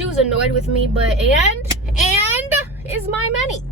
She was annoyed with me, but and is my money.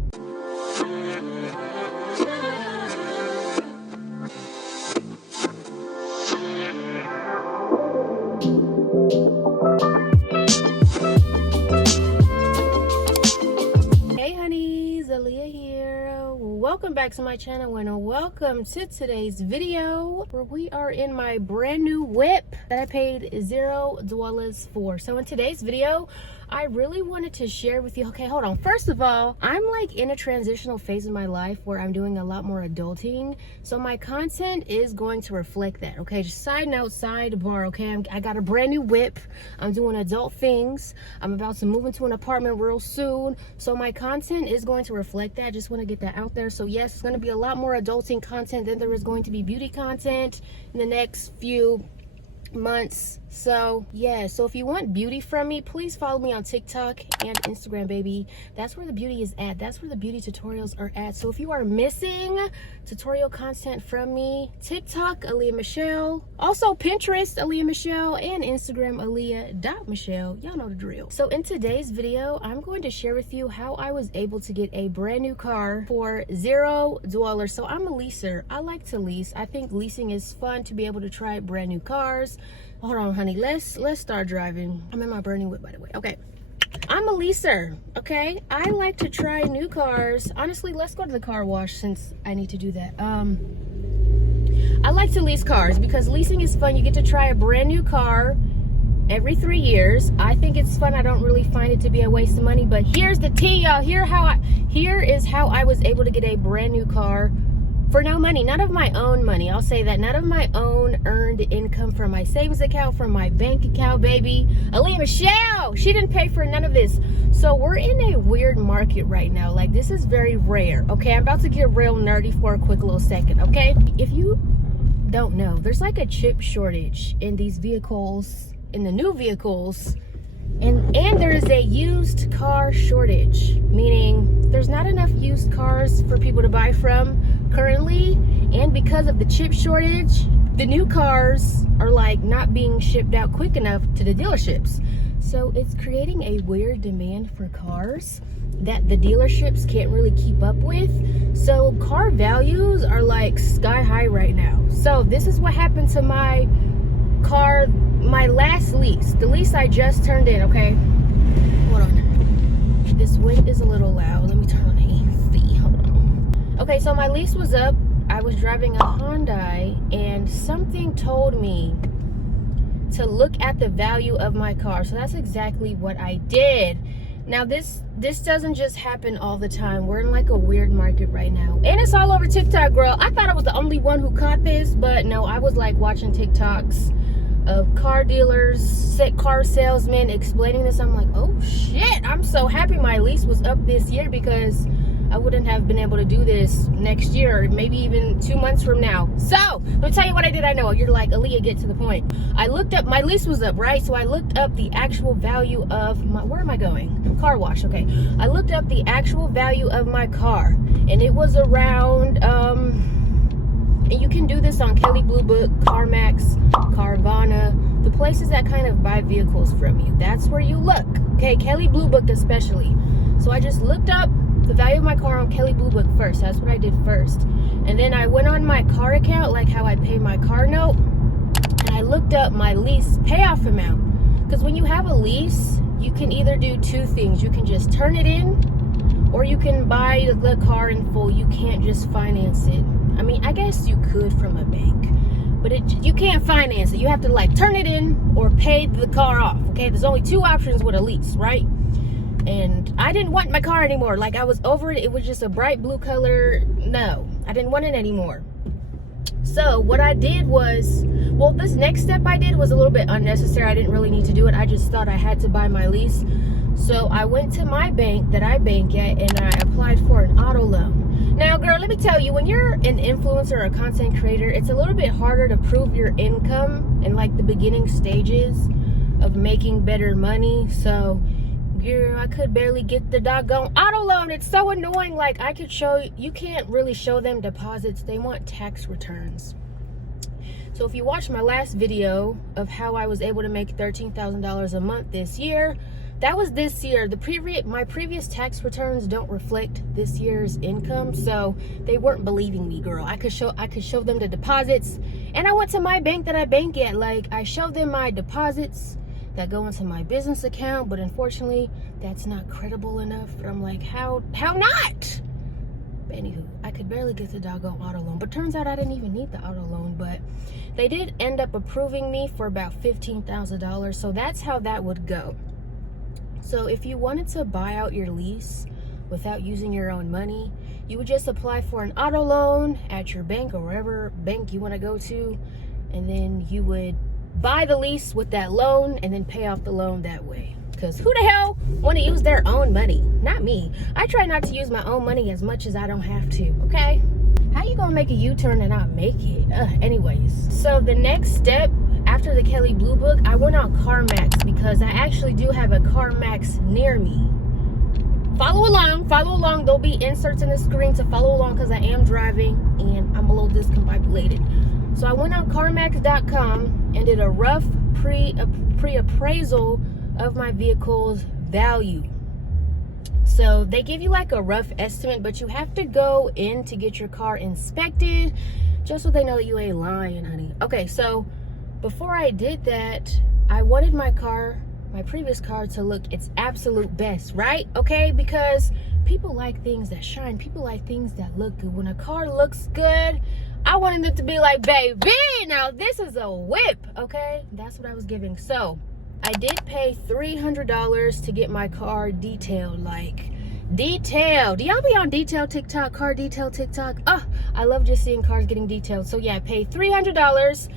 Hey honeys, Ahliyah here. Welcome back to my channel and welcome to today's video where we are in my brand new whip that I paid $0 for. So in today's video, I really wanted to share with you, okay, hold on. First of all, I'm like in a transitional phase in my life where I'm doing a lot more adulting. So my content is going to reflect that, okay? Just side note, sidebar, okay? I got a brand new whip. I'm doing adult things. I'm about to move into an apartment real soon. So my content is going to reflect that. Just want to get that out there. So yes, it's going to be a lot more adulting content than there is going to be beauty content in the next few months. So yeah, so if you want beauty from me, please follow me on TikTok and Instagram, baby. That's where the beauty is at. That's where the beauty tutorials are at. So if you are missing tutorial content from me, TikTok Ahliyah Michelle, also Pinterest Ahliyah Michelle, and Instagram Ahliyah.Michelle. Y'all know the drill. So in today's video, I'm going to share with you how I was able to get a brand new car for $0. So I'm a leaser. I like to lease. I think leasing is fun to be able to try brand new cars. Hold on, honey. Let's start driving. I'm in my brand new whip, by the way. Okay. I'm a leaser, okay? I like to try new cars. Honestly, let's go to the car wash since I need to do that. I like to lease cars because leasing is fun. You get to try a brand new car every 3 years. I think it's fun. I don't really find it to be a waste of money, but here's the tea, y'all. Here is how I was able to get a brand new car for no money, none of my own money. I'll say that, none of my own earned income from my savings account, from my bank account, baby. Ahliyah Michelle, she didn't pay for none of this. So we're in a weird market right now. Like, this is very rare, okay? I'm about to get real nerdy for a quick little second, okay? If you don't know, there's like a chip shortage in these vehicles, in the new vehicles, and there is a used car shortage, meaning there's not enough used cars for people to buy from currently, and because of the chip shortage, the new cars are like not being shipped out quick enough to the dealerships. So it's creating a weird demand for cars that the dealerships can't really keep up with. So car values are like sky high right now. So this is what happened to my car, my last lease, the lease I just turned in, okay? Hold on. This wind is a little loud. Let me turn on the AC. Hold on. Okay, so my lease was up. I was driving a Hyundai and something told me to look at the value of my car. So that's exactly what I did. Now this doesn't just happen all the time. We're in like a weird market right now. And it's all over TikTok, girl. I thought I was the only one who caught this, but no, I was like watching TikToks of car dealers, car salesmen explaining this. I'm like, oh shit, I'm so happy my lease was up this year because I wouldn't have been able to do this next year, or maybe even 2 months from now. So let me tell you what I did. I know you're like, Ahliyah, get to the point. I looked up, my lease was up, right? So I looked up the actual value of my, where am I going? Car wash, okay. I looked up the actual value of my car and it was around, and you can do this on Kelley Blue Book, CARMAX, Carvana, the places that kind of buy vehicles from you. That's where you look, okay? Kelley Blue Book especially. So I just looked up the value of my car on Kelley Blue Book first. That's what I did first. And then I went on my car account, like how I pay my car note, and I looked up my lease payoff amount. Because when you have a lease, you can either do two things. You can just turn it in, or you can buy the car in full. You can't just finance it. I mean, I guess you could from a bank, but you can't finance it. You have to like turn it in or pay the car off, okay? There's only two options with a lease, right? And I didn't want my car anymore. Like, I was over it. It was just a bright blue color. No, I didn't want it anymore. So what I did was, well, this next step I did was a little bit unnecessary. I didn't really need to do it. I just thought I had to buy my lease. So I went to my bank that I bank at and I applied for an auto loan. Now, girl, let me tell you, when you're an influencer or a content creator, it's a little bit harder to prove your income in like the beginning stages of making better money. So, girl, I could barely get the doggone auto loan. It's so annoying. Like, I could show you can't really show them deposits. They want tax returns. So if you watch my last video of how I was able to make $13,000 a month this year, that was this year. My previous tax returns don't reflect this year's income, so they weren't believing me, girl. I could show them the deposits, and I went to my bank that I bank at. Like, I showed them my deposits that go into my business account, but unfortunately that's not credible enough. But I'm like, how not? But anywho, I could barely get the doggone auto loan, but turns out I didn't even need the auto loan. But they did end up approving me for about $15,000, so that's how that would go. So if you wanted to buy out your lease without using your own money, you would just apply for an auto loan at your bank or wherever bank you want to go to, and then you would buy the lease with that loan and then pay off the loan that way. Because who the hell want to use their own money? Not me. I try not to use my own money as much as I don't have to, okay? How you gonna make a U-turn and not make it? Anyways, so the next step after the Kelley Blue Book, I went on CARMAX because I actually do have a CARMAX near me. Follow along. There'll be inserts in the screen to follow along because I am driving and I'm a little discombobulated. So I went on CARMAX.com and did a rough pre-appraisal of my vehicle's value. So they give you like a rough estimate, but you have to go in to get your car inspected just so they know that you ain't lying, honey. Okay, so before I did that, I wanted my previous car to look its absolute best, right? Okay, because people like things that shine. People like things that look good. When a car looks good, I wanted it to be like, baby, now this is a whip, okay? That's what I was giving. So I did pay $300 to get my car detailed. Like, detailed. Do y'all be on detail TikTok, car detail TikTok? Oh, I love just seeing cars getting detailed. So yeah, I paid $300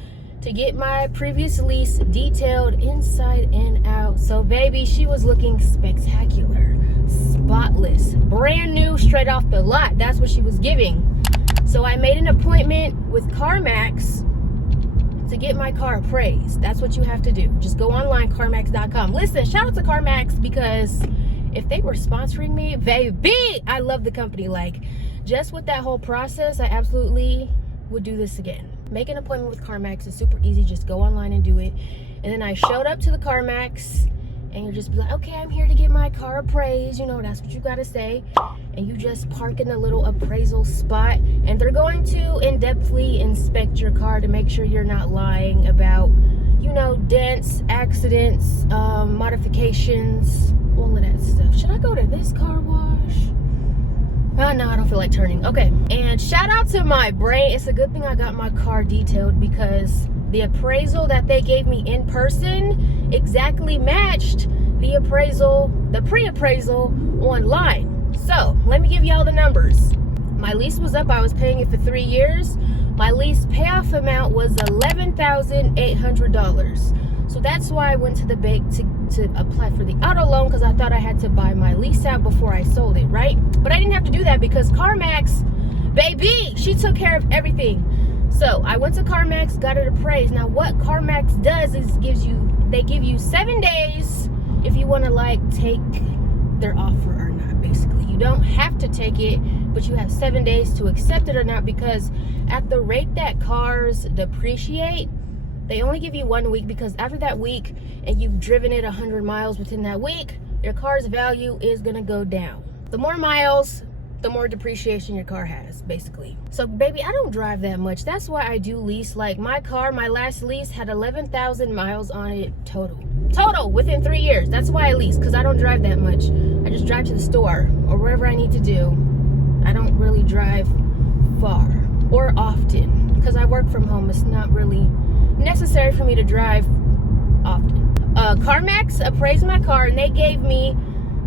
to get my previous lease detailed inside and out. So baby, she was looking spectacular, spotless, brand new, straight off the lot. That's what she was giving. So I made an appointment with CARMAX to get my car appraised. That's what you have to do. Just go online, CARMAX.com. Listen, shout out to CARMAX, because if they were sponsoring me, baby, I love the company. Like, just with that whole process, I absolutely would do this again. Make an appointment with CARMAX is super easy. Just go online and do it. And then I showed up to the CARMAX, and you're just be like, okay, I'm here to get my car appraised. You know, that's what you gotta say. And you just park in a little appraisal spot, and they're going to in-depthly inspect your car to make sure you're not lying about, you know, dents, accidents, modifications, all of that stuff. Should I go to this car wash? Oh, no, I don't feel like turning. Okay, and shout out to my brain. It's a good thing I got my car detailed, because the appraisal that they gave me in person exactly matched the pre-appraisal online. So let me give y'all the numbers. My lease was up. I was paying it for 3 years. My lease payoff amount was $11,800. So that's why I went to the bank to apply for the auto loan, because I thought I had to buy my lease out before I sold it, right? But I didn't have to do that because CARMAX, baby, she took care of everything. So I went to CARMAX, got it appraised. Now what CARMAX does is they give you 7 days if you want to like take their offer or not. Basically, you don't have to take it, but you have 7 days to accept it or not, because at the rate that cars depreciate, they only give you 1 week, because after that week and you've driven it 100 miles within that week, your car's value is gonna go down. The more miles, the more depreciation your car has, basically. So baby, I don't drive that much. That's why I do lease. Like my car, my last lease had 11,000 miles on it total within 3 years. That's why I lease, because I don't drive that much. I just drive to the store or wherever I need to do. I don't really drive far or often because I work from home. It's not really necessary for me to drive often. CARMAX appraised my car, and they gave me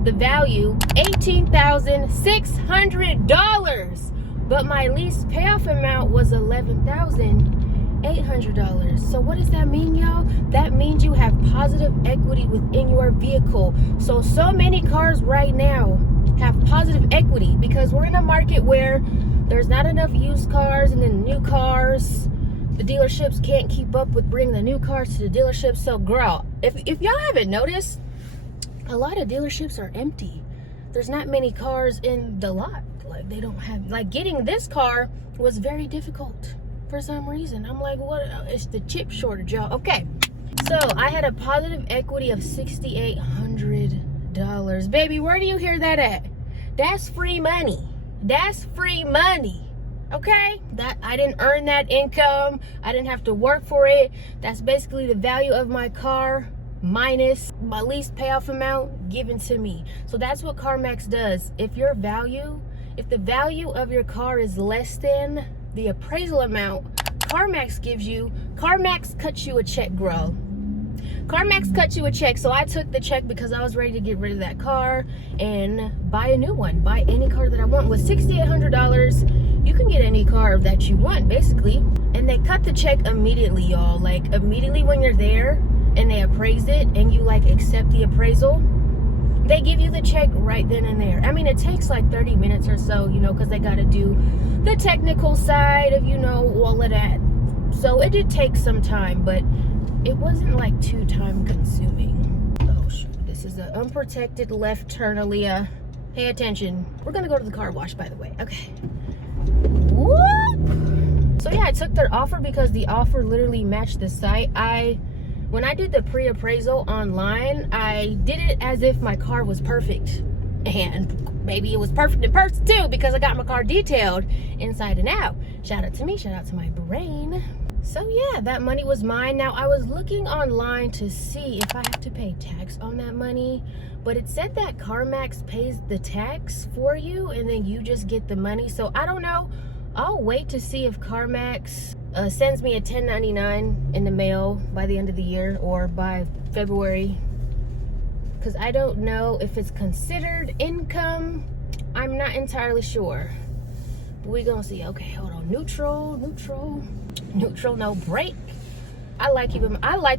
the value $18,600, but my lease payoff amount was $11,800. So what does that mean, y'all? That means you have positive equity within your vehicle. So many cars right now have positive equity, because we're in a market where there's not enough used cars, and then new cars, the dealerships can't keep up with bringing the new cars to the dealerships. So girl, if y'all haven't noticed, a lot of dealerships are empty. There's not many cars in the lot. Like, they don't have, like, getting this car was very difficult for some reason. I'm like, what? It's the chip shortage, y'all. Okay, so I had a positive equity of $6,800. $6800. Baby, where do you hear that at? That's free money. That's free money. Okay, that I didn't earn that income. I didn't have to work for it. That's basically the value of my car minus my lease payoff amount given to me. So that's what CARMAX does. If the value of your car is less than the appraisal amount CARMAX gives you, CARMAX cuts you a check, girl. CARMAX cut you a check. So I took the check because I was ready to get rid of that car and buy a new one, buy any car that I want. With $6,800, you can get any car that you want, basically. And they cut the check immediately, y'all. Like, immediately when you're there and they appraise it and you like accept the appraisal, they give you the check right then and there. I mean, it takes like 30 minutes or so, you know, because they got to do the technical side of, you know, all of that. So it did take some time, but it wasn't like too time consuming. Oh shoot, this is an unprotected left turn, Ahliyah. Pay attention. We're gonna go to the car wash, by the way. Okay. Whoop. So yeah, I took their offer because the offer literally matched the site. When I did the pre-appraisal online, I did it as if my car was perfect. And maybe it was perfect in person too, because I got my car detailed inside and out. Shout out to me, shout out to my brain. So yeah, that money was mine. Now I was looking online to see if I have to pay tax on that money, but it said that CARMAX pays the tax for you and then you just get the money. So I don't know. I'll wait to see if CARMAX sends me a 1099 in the mail by the end of the year or by February, because I don't know if it's considered income. I'm not entirely sure. We gonna see. Okay, hold on. Neutral, no brake. I like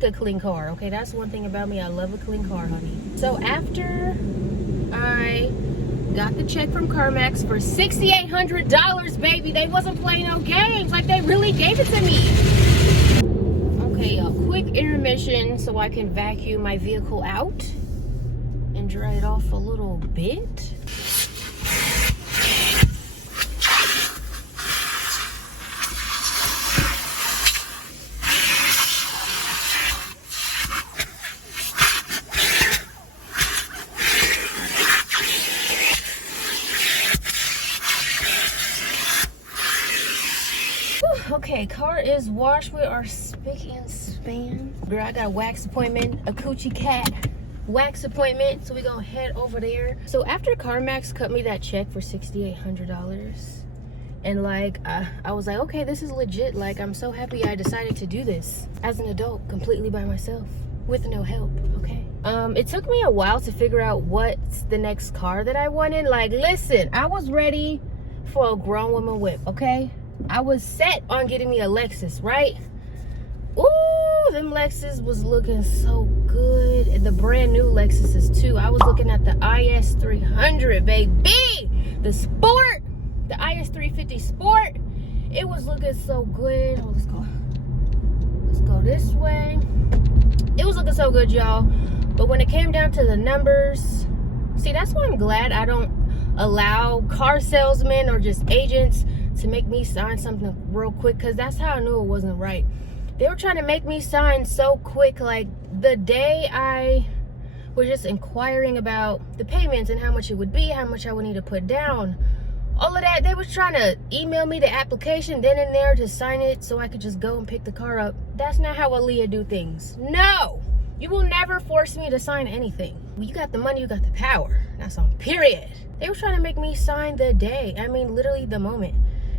a clean car. Okay, that's one thing about me. I love a clean car, honey. So after I got the check from CARMAX for $6,800, baby, they wasn't playing no games. Like, they really gave it to me. Okay, a quick intermission so I can vacuum my vehicle out and dry it off a little bit. Okay, car is washed. We are spick and span. Girl, I got a wax appointment, a coochie cat wax appointment, so we gonna head over there. So after CARMAX cut me that check for $6,800, and like I was like, okay, this is legit. Like, I'm so happy I decided to do this as an adult, completely by myself with no help. Okay, it took me a while to figure out what's the next car that I wanted. Like, listen, I was ready for a grown woman whip. Okay, I was set on getting me a Lexus, right? Ooh, them Lexus was looking so good. And the brand new Lexuses too. I was looking at the IS300, baby. The Sport, the IS350 Sport. It was looking so good. Oh, let's go this way. It was looking so good, y'all. But when it came down to the numbers, see, that's why I'm glad I don't allow car salesmen or just agents to make me sign something real quick, because that's how I knew it wasn't right. They were trying to make me sign so quick. Like, the day I was just inquiring about the payments and how much it would be, how much I would need to put down, all of that, they was trying to email me the application then and there to sign it so I could just go and pick the car up. That's not how Ahliyah do things. No, you will never force me to sign anything. When you got the money, you got the power. That's on, period. They were trying to make me sign the day. I mean, literally the moment.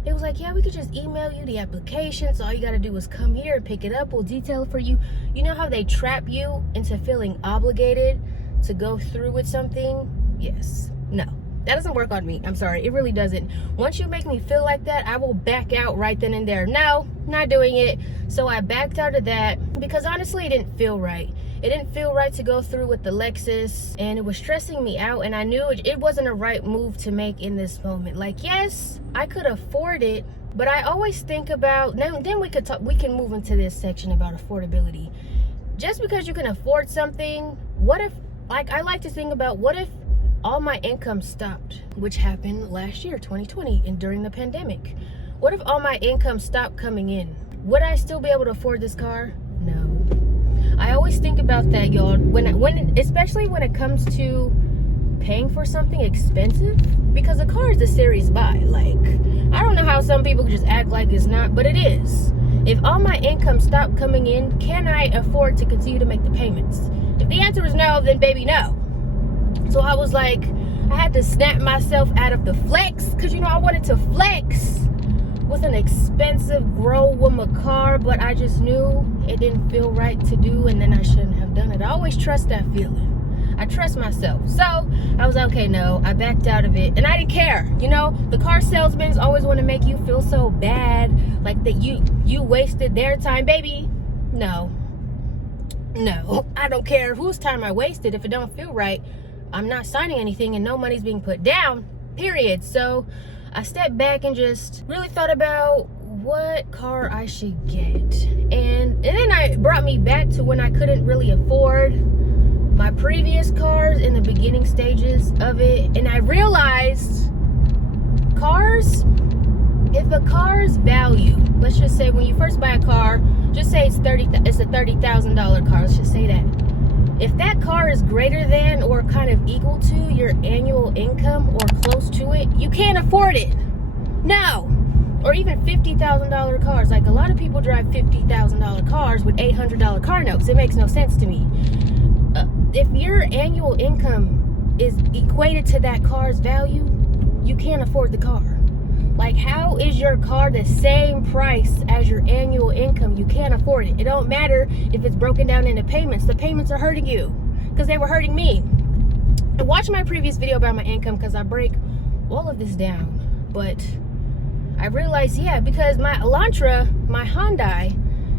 It was like, yeah, we could just email you the application, so all you gotta do is come here and pick it up. We'll detail it for you. You know how they trap you into feeling obligated to go through with something? Yes. No, that doesn't work on me. I'm sorry, it really doesn't. Once you make me feel like that, I will back out right then and there. No, not doing it. So I backed out of that because honestly, it didn't feel right. It didn't feel right to go through with the Lexus, and it was stressing me out, and I knew it wasn't a right move to make in this moment. Like, yes, I could afford it, but I always think about, now then we can move into this section about affordability. Just because you can afford something, what if, like, I like to think about, what if all my income stopped, which happened last year, 2020, and during the pandemic. What if all my income stopped coming in? Would I still be able to afford this car? No. I always think about that, y'all, when especially when it comes to paying for something expensive, because a car is a serious buy. Like, I don't know how some people can just act like it's not, but it is. If all my income stopped coming in, can I afford to continue to make the payments? If the answer is no, then baby, no. So I was like, I had to snap myself out of the flex, because you know I wanted to flex with an expensive grown woman car, but I just knew it didn't feel right to do, and then I shouldn't have done it. I always trust that feeling. I trust myself. So I was like, okay, no, I backed out of it, and I didn't care. You know, the car salesmen always want to make you feel so bad, like that you wasted their time. Baby, no, I don't care whose time I wasted. If it don't feel right, I'm not signing anything, and no money's being put down, period. So I stepped back and just really thought about what car I should get, and then it brought me back to when I couldn't really afford my previous cars in the beginning stages of it. And I realized cars, if a car's value, let's just say when you first buy a car, just say it's a $30,000 car, let's just say that. If that car is greater than or kind of equal to your annual income or close to it, you can't afford it. No. Or even $50,000 cars. Like, a lot of people drive $50,000 cars with $800 car notes. It makes no sense to me. If your annual income is equated to that car's value, you can't afford the car. Like, how is your car the same price as your annual income? You can't afford it. It don't matter if it's broken down into payments. The payments are hurting you, because they were hurting me. And watch my previous video about my income, because I break all of this down. But I realized, yeah, because my Elantra, my Hyundai,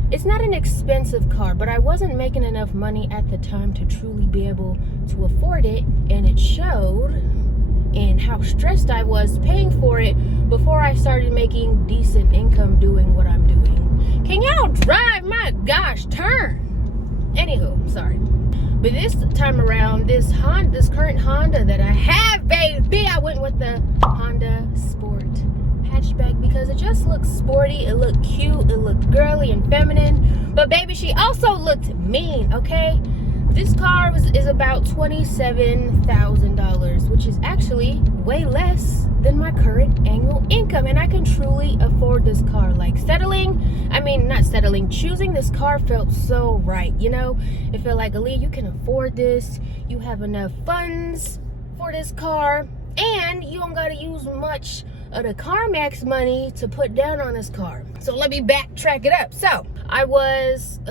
it's not an expensive car, but I wasn't making enough money at the time to truly be able to afford it, and it showed in how stressed I was paying for it before I started making decent income doing what I'm doing. Can y'all drive? My gosh, turn. Anywho, sorry. But this time around, this current Honda that I have, baby, I went with the Honda Sport hatchback because it just looks sporty, it looked cute, it looked girly and feminine, but baby, she also looked mean. Okay, this car is about $27,000, which is actually way less than my current annual income, and I can truly afford this car. Like, choosing this car felt so right. You know, it felt like, Ahliyah, you can afford this, you have enough funds for this car, and you don't gotta use much of the CARMAX money to put down on this car. So let me backtrack it up. So I was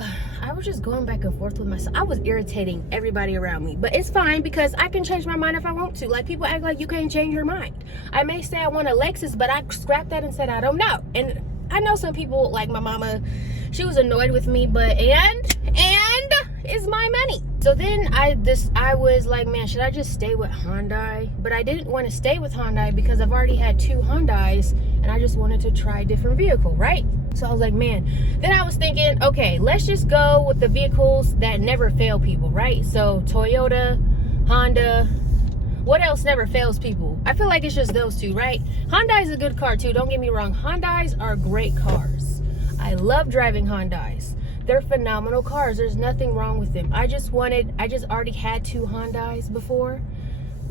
just going back and forth with myself. I was irritating everybody around me, but it's fine because I can change my mind if I want to. Like, people act like you can't change your mind. I may say I want a Lexus, but I scrapped that and said I don't know. And I know some people, like my mama, she was annoyed with me, but and it's my money. So then I was like, man, should I just stay with Hyundai? But I didn't want to stay with Hyundai because I've already had 2 Hyundais and I just wanted to try a different vehicle, right? So I was like, man, then I was thinking, okay, let's just go with the vehicles that never fail people, right? So Toyota, Honda, what else never fails people? I feel like it's just those 2, right? Hyundai is a good car too, don't get me wrong. Hyundais are great cars. I love driving Hyundais. They're phenomenal cars. There's nothing wrong with them. I just already had 2 Hyundais before.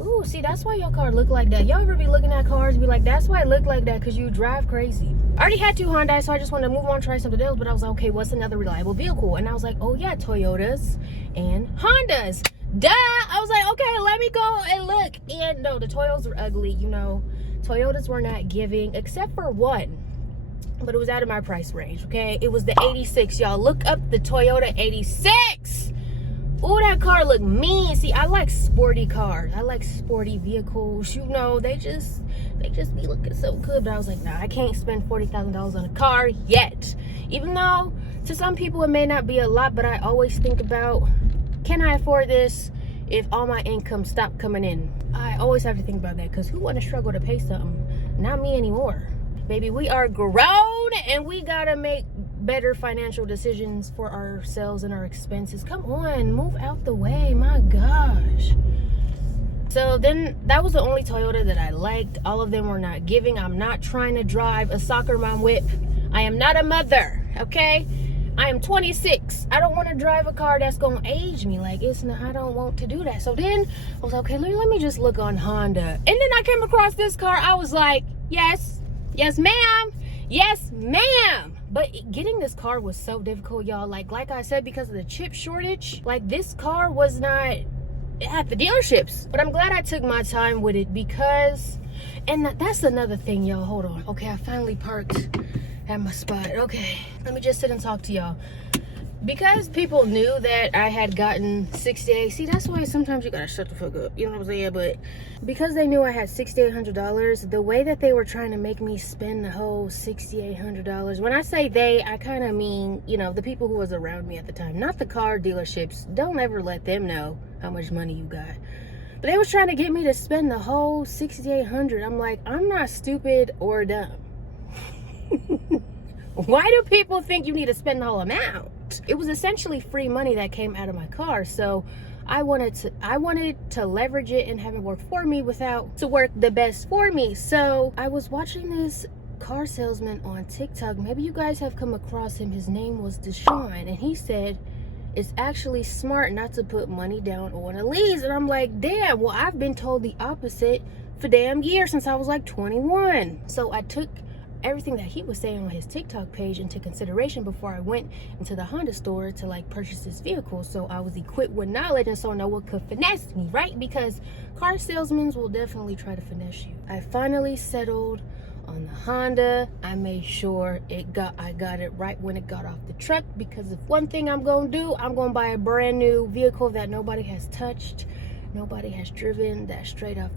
Ooh, see, that's why your car look like that. Y'all ever be looking at cars and be like, that's why it look like that, because you drive crazy. I already had 2 Hyundais, so I just wanted to move on, try something else. But I was like, okay, what's another reliable vehicle? And I was like, oh yeah, Toyotas and Hondas. Duh! I was like, okay, let me go and look. And no, the Toyotas were ugly. You know, Toyotas were not giving, except for one. But it was out of my price range, okay? It was the 86, y'all. Look up the Toyota 86. Ooh, that car looked mean. See, I like sporty cars. I like sporty vehicles. You know, they just be looking so good. But I was like, nah, I can't spend $40,000 on a car yet. Even though to some people it may not be a lot, but I always think about, can I afford this if all my income stopped coming in? I always have to think about that, because who want to struggle to pay something? Not me anymore. Baby, we are grown and we gotta make better financial decisions for ourselves and our expenses. Come on, move out the way, my gosh. So then that was the only Toyota that I liked. All of them were not giving. I'm not trying to drive a soccer mom whip. I am not a mother, okay? I am 26. I don't want to drive a car that's gonna age me. Like, it's not, I don't want to do that. So then I was like, okay, let me just look on Honda. And then I came across this car. I was like, yes ma'am, yes ma'am. But getting this car was so difficult, y'all. Like I said, because of the chip shortage, like, this car was not at the dealerships. But I'm glad I took my time with it, because, and that's another thing, y'all. Hold on. Okay, I finally parked at my spot. Okay, let me just sit and talk to y'all. Because people knew that I had gotten 68, see, that's why sometimes you gotta shut the fuck up, you know what I'm saying? But because they knew I had $6,800, the way that they were trying to make me spend the whole $6,800, when I say they, I kind of mean, you know, the people who was around me at the time, not the car dealerships. Don't ever let them know how much money you got. But they was trying to get me to spend the whole $6,800. I'm like, I'm not stupid or dumb. Why do people think you need to spend the whole amount? It was essentially free money that came out of my car, so I wanted to leverage it and have it work for me without to work the best for me. So I was watching this car salesman on TikTok. Maybe you guys have come across him. His name was Deshaun, and he said it's actually smart not to put money down on a lease. And I'm like, damn, well, I've been told the opposite for damn years since I was like 21. So I took everything that he was saying on his TikTok page into consideration before I went into the Honda store to like purchase this vehicle. So I was equipped with knowledge, and so no one could finesse me, right? Because car salesmen will definitely try to finesse you. I finally settled on the Honda. I made sure I got it right when it got off the truck, because if one thing I'm gonna do, I'm gonna buy a brand new vehicle that nobody has touched, nobody has driven, that's straight off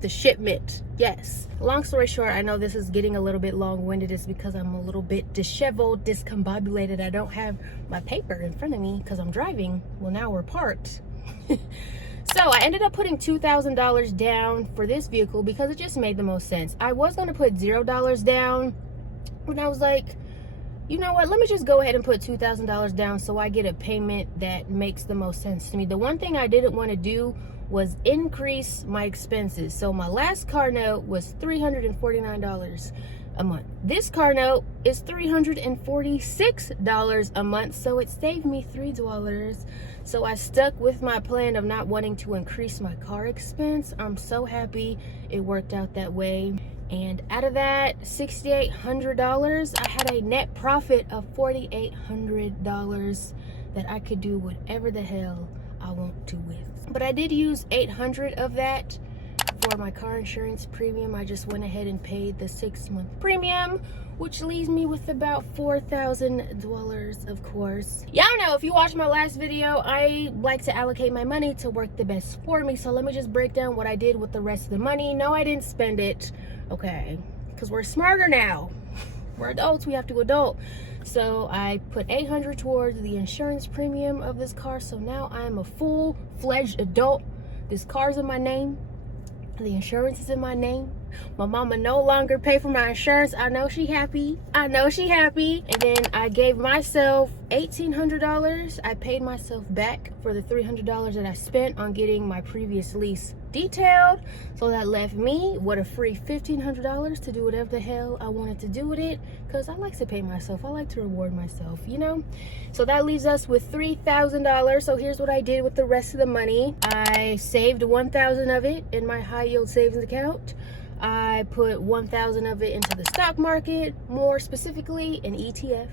the shipment. Yes. Long story short, I know this is getting a little bit long-winded. It's because I'm a little bit disheveled, discombobulated. I don't have my paper in front of me because I'm driving. Well, now we're parked. So I ended up putting $2,000 down for this vehicle because it just made the most sense. I was going to put $0 down, but I was like, you know what, let me just go ahead and put $2,000 down so I get a payment that makes the most sense to me. The one thing I didn't want to do was increase my expenses. So my last car note was $349 a month. This car note is $346 a month, so it saved me $3. So I stuck with my plan of not wanting to increase my car expense. I'm so happy it worked out that way. And out of that $6,800, I had a net profit of $4,800 that I could do whatever the hell I want to with. But I did use $800 of that for my car insurance premium. I just went ahead and paid the 6-month premium, which leaves me with about $4,000, of course. Y'all know, if you watched my last video, I like to allocate my money to work the best for me. So let me just break down what I did with the rest of the money. No, I didn't spend it, okay? Because we're smarter now. We're adults, we have to adult. So I put $800 towards the insurance premium of this car. So now I am a full-fledged adult. This car's in my name. The insurance is in my name. My mama no longer pay for my insurance. I know she happy. I know she happy. And then I gave myself $1,800. I paid myself back for the $300 that I spent on getting my previous lease detailed. So that left me with a free $1,500 to do whatever the hell I wanted to do with it, because I like to pay myself. I like to reward myself, you know? So that leaves us with $3,000. So here's what I did with the rest of the money. I saved $1,000 of it in my high yield savings account. I put $1,000 of it into the stock market, more specifically an ETF.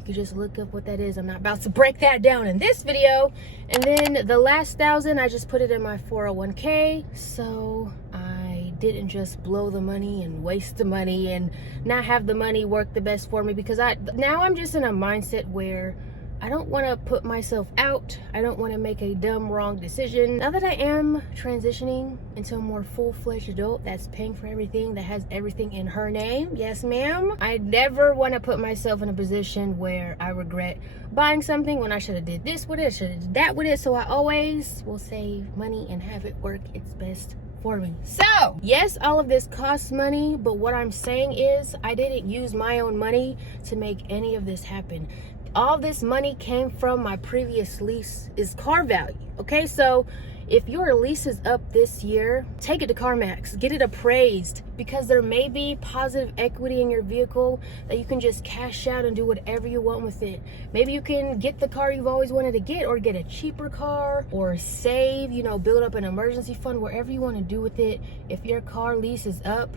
You can just look up what that is. I'm not about to break that down in this video. And then the last $1,000, I just put it in my 401k. So I didn't just blow the money and waste the money and not have the money work the best for me, because now I'm just in a mindset where I don't want to put myself out. I don't want to make a dumb, wrong decision. Now that I am transitioning into a more full-fledged adult that's paying for everything, that has everything in her name, yes ma'am, I never want to put myself in a position where I regret buying something when I should have did this with it, should have did that with it. So I always will save money and have it work its best for me. So yes, all of this costs money, but what I'm saying is I didn't use my own money to make any of this happen. All this money came from my previous lease's car value. Okay, so if your lease is up this year, take it to CARMAX, get it appraised, because there may be positive equity in your vehicle that you can just cash out and do whatever you want with it. Maybe you can get the car you've always wanted to get, or get a cheaper car, or save, you know, build up an emergency fund, wherever you want to do with it. If your car lease is up,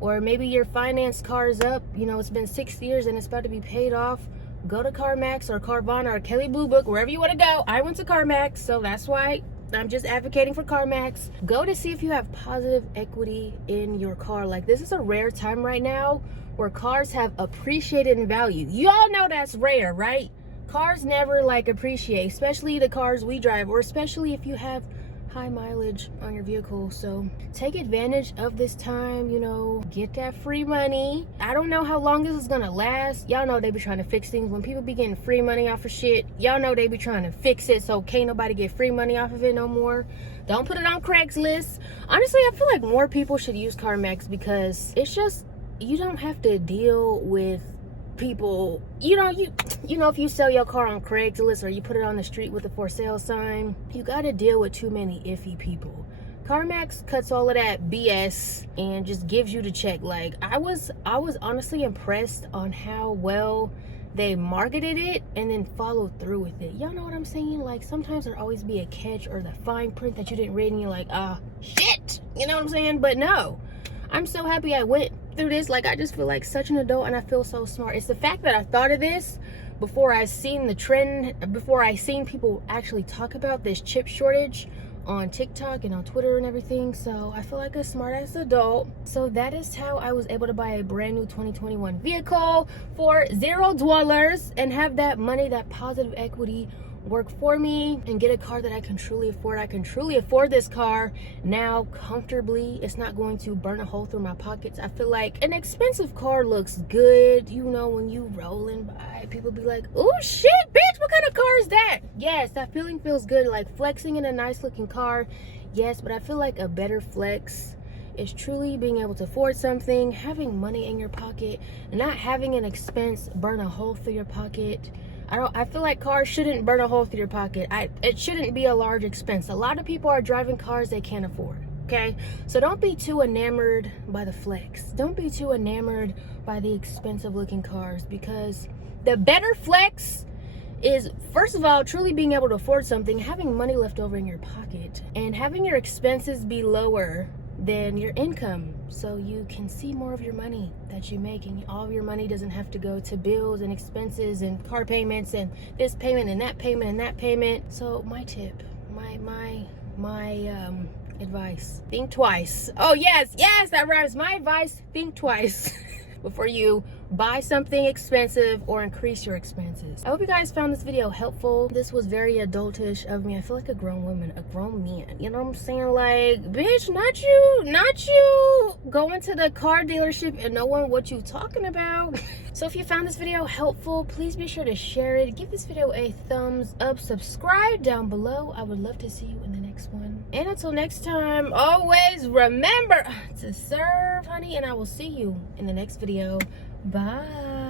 or maybe your finance car is up, you know, it's been 6 years and it's about to be paid off, go to CARMAX or Carvana or Kelly Blue Book, wherever you want to go. I went to CARMAX, so that's why I'm just advocating for CARMAX. Go to see if you have positive equity in your car. Like, this is a rare time right now where cars have appreciated in value. You all know that's rare, right? Cars never like appreciate, especially the cars we drive, or especially if you have high mileage on your vehicle. So take advantage of this time, you know, get that free money. I don't know how long this is gonna last. Y'all know they be trying to fix things. When people be getting free money off of shit, y'all know they be trying to fix it, so can't nobody get free money off of it no more. Don't put it on Craigslist. Honestly, I feel like more people should use CARMAX, because it's just, you don't have to deal with people, you know, if you sell your car on Craigslist or you put it on the street with a for sale sign, you got to deal with too many iffy people. CARMAX cuts all of that BS and just gives you the check. Like, I was honestly impressed on how well they marketed it and then followed through with it. Y'all know what I'm saying? Like, sometimes there'll always be a catch or the fine print that you didn't read and you're like, shit, you know what I'm saying? But no, I'm so happy I went through this. Like, I just feel like such an adult and I feel so smart. It's the fact that I thought of this before I seen the trend, before I seen people actually talk about this chip shortage on TikTok and on Twitter and everything. So I feel like a smart ass adult. So that is how I was able to buy a brand new 2021 vehicle for $0 and have that money, that positive equity, work for me and get a car that I can truly afford. I can truly afford this car now comfortably. It's not going to burn a hole through my pockets. I feel like an expensive car looks good, you know, when you rolling by, people be like, oh shit, bitch, what kind of car is that? Yes, that feeling feels good, like flexing in a nice looking car. Yes, but I feel like a better flex is truly being able to afford something, having money in your pocket, and not having an expense burn a hole through your pocket. I feel like cars shouldn't burn a hole through your pocket. It shouldn't be a large expense. A lot of people are driving cars they can't afford, okay? So don't be too enamored by the flex. Don't be too enamored by the expensive looking cars, because the better flex is, first of all, truly being able to afford something, having money left over in your pocket, and having your expenses be lower than your income, so you can see more of your money that you make, and all of your money doesn't have to go to bills and expenses and car payments and this payment and that payment and that payment. So my tip, my advice, think twice. Oh yes, that rhymes. My advice, think twice before you buy something expensive or increase your expenses. I hope you guys found this video helpful. This was very adultish of me. I feel like a grown woman, a grown man. You know what I'm saying? Like, bitch, not you going to the car dealership and knowing what you talking about. So if you found this video helpful, please be sure to share it. Give this video a thumbs up. Subscribe down below. I would love to see you in the next one. And until next time, always remember to serve, honey, and I will see you in the next video. Bye.